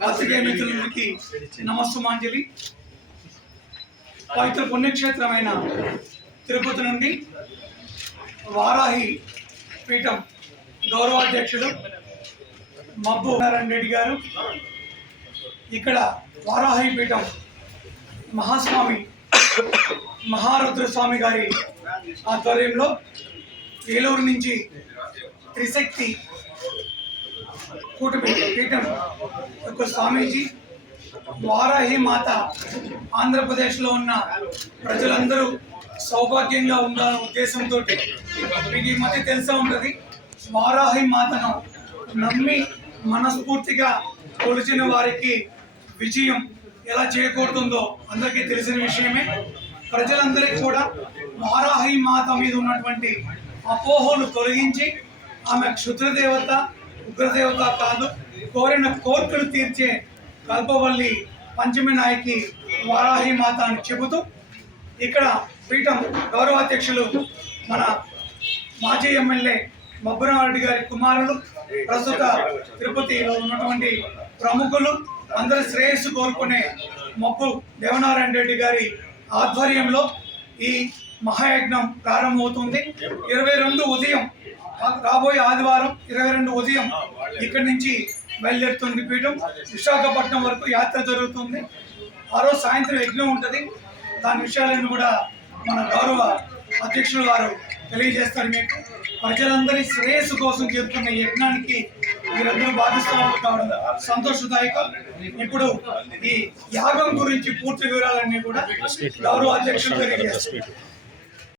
పాత్రికేయ మిత్రులకి నమస్సుమాంజలి. పవిత్ర పుణ్యక్షేత్రమైన తిరుపతి నుండి వారాహి పీఠం గౌరవాధ్యక్షుడు మబ్బు నారాయణ రెడ్డి గారు ఇక్కడ వారాహి పీఠం మహాస్వామి మహారుద్రస్వామి గారి ఆధ్వర్యంలో ఏలూరు నుంచి త్రిశక్తి కూటమి పీఠం యొక్క స్వామీజీ వారాహి మాత ఆంధ్రప్రదేశ్లో ఉన్న ప్రజలందరూ సౌభాగ్యంగా ఉండాలనే ఉద్దేశంతో మీకు ఈ మధ్య తెలిసే ఉంటుంది. వారాహి మాతను నమ్మి మనస్ఫూర్తిగా కొలిచిన వారికి విజయం ఎలా చేకూరుతుందో అందరికీ తెలిసిన విషయమే. ప్రజలందరికీ కూడా వారాహి మాత మీద ఉన్నటువంటి అపోహలు తొలగించి ఆమె క్షుద్రదేవత ఉగ్రదేవత కాదు, కోరిన కోర్కెలు తీర్చే కల్పవల్లి పంచమి నాయకి వారాహి మాత అని చెబుతూ ఇక్కడ పీఠం గౌరవాధ్యక్షులు మన మాజీ ఎమ్మెల్యే మబ్బురారెడ్డి గారి కుమారులు, ప్రస్తుత తిరుపతిలో ఉన్నటువంటి ప్రముఖులు, అందరి శ్రేయస్సు కోరుకునే మబ్బు దేవనారాయణ రెడ్డి గారి ఆధ్వర్యంలో ఈ మహాయజ్ఞం ప్రారంభమవుతుంది. 22 ఉదయం, రాబోయే ఆదివారం 22 ఉదయం ఇక్కడి నుంచి బయలుదేరుతుంది పీఠం. విశాఖపట్నం వరకు యాత్ర జరుగుతుంది. ఆ రోజు సాయంత్రం యజ్ఞం ఉంటుంది. దాని విషయాలను కూడా మన గౌరవ అధ్యక్షులు వారు తెలియజేస్తారు. మీకు ప్రజలందరి శ్రేయస్సు కోసం జరుగుతున్న యజ్ఞానికి మీరందరూ భాగస్వాములు కావడం సంతోషదాయకం. ఇప్పుడు ఈ యాగం గురించి పూర్తి వివరాలన్నీ కూడా గౌరవ అధ్యక్షులు తెలియజేస్తారు.